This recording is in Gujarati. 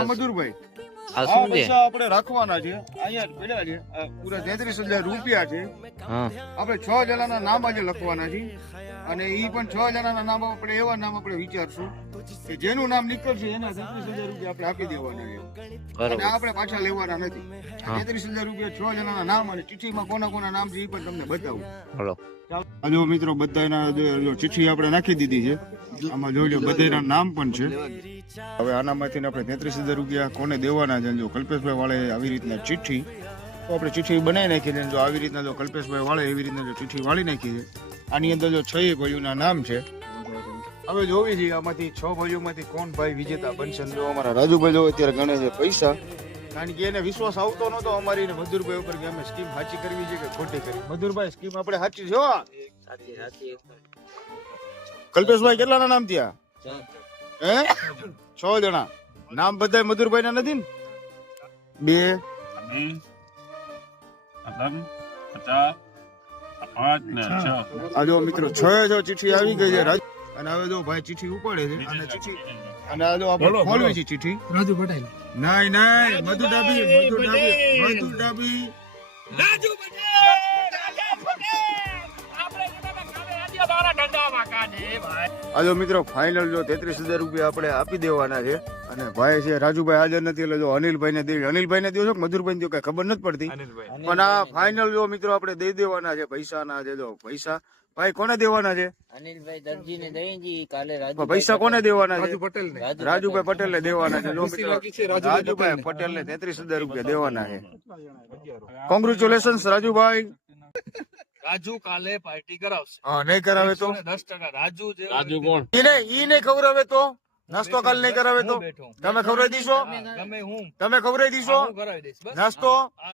હા મધુરભાઈ, આ આ શું છે? પૈસા આપણે રાખવાના છે, અહીંયા જ પડ્યા છે. આ પૂરા 33,000 રૂપિયા છે. હા આપણે 6 જણાના નામ આજે લખવાના છે અને ઈ પણ 6 જણાના નામ આપણે એવા નામ આપણે વિચારશું કે જેનું નામ નીકળશે એના 33,000 રૂપિયા આપણે આપી દેવાના છે અને બરોબર. આપણે પાછા લેવાના નથી. 33,000 રૂપિયા 6 જણાના નામ અને ચિઠ્ઠીમાં કોના કોના નામ છે એ પણ તમને બતાવું. બોલો. આ જો મિત્રો બધાના જો ચિઠ્ઠી આપણે નાખી દીધી છે. આમાં જોઈ લો બધાના નામ પણ છે. હવે આનામાંથી આપણે 33,000 રૂપિયા કોને દેવાના છે. જો કલ્પેશભાઈ વાળે આવી રીતના ચિઠ્ઠી તો આપણે ચિઠ્ઠી બનાવી નાખી છે. જો આવી રીતના જો કલ્પેશભાઈ વાળે એવી રીતના જો ચિઠ્ઠી વાળી નાખી છે. આની અંદર જો 6 ભાઈઓના નામ છે. હવે જોવી છે આમાંથી 6 ભાઈઓમાંથી કોણ ભાઈ વિજેતા બનશે. જો અમારા રાજુભાઈ જો અત્યારે ગણે છે પૈસા, કારણ કે એને વિશ્વાસ આવતો નતો અમારી ને મધુરભાઈ ઉપર કે અમે સ્કીમ સાચી કરવી છે કે ખોટી કરવી. મધુરભાઈ સ્કીમ આપણે સાચી છે હો. કલ્પેશભાઈ કેટલાના નામ થયા? હે 6 જણા. નામ બધા મધુરભાઈ ના નથી ને? 2 આ જો મિત્રો 6 ચિઠ્ઠી આવી ગઈ છે રાજ. અને હવે જો ભાઈ ચિઠ્ઠી ઉપાડે છે અને ચિઠ્ઠી અને આ જો આપણે ખોલવી છે ચિઠ્ઠી. રાજુ પટેલ. નહીં નહીં મધુ ડાબી રાજુ પટેલ. આજો મિત્રો ફાઇનલ જો 33,000 રૂપિયા આપણે આપી દેવાના છે અને ભાઈ છે રાજુભાઈ હાજર નથી એટલે જો અનિલભાઈ ને દેવી. અનિલભાઈ ને દેવો છો મધુરભાઈ ને કઈ ખબર નથી પડતી પણ આ ફાઇનલ જો મિત્રો આપણે દઈ દેવાના છે. પૈસા ના છે જો પૈસા ભાઈ કોને દેવાના છે? અનિલભાઈ દરજીને દઈજી કાલે પણ પૈસા કોને દેવાના છે? રાજુ પટેલ ને. રાજુભાઈ પટેલ ને દેવાના છે. જો મિત્રો રાજુભાઈ પટેલ ને 33,000 રૂપિયા દેવાના છે. કોંગ્રેચ્યુલેશન્સ રાજુભાઈ. રાજુ કાલે પાર્ટી કરાવશે. હા નહીં કરાવે તો 10%. રાજુ જે ઈ નહીં ખવડાવે તો નાસ્તો કાલ નહીં કરાવે તો બેઠો તમે ખવડાવી દીશો? ગમે હું તમે ખવડાવી દીશો કરાવી દઈશ. બસ નાસ્તો?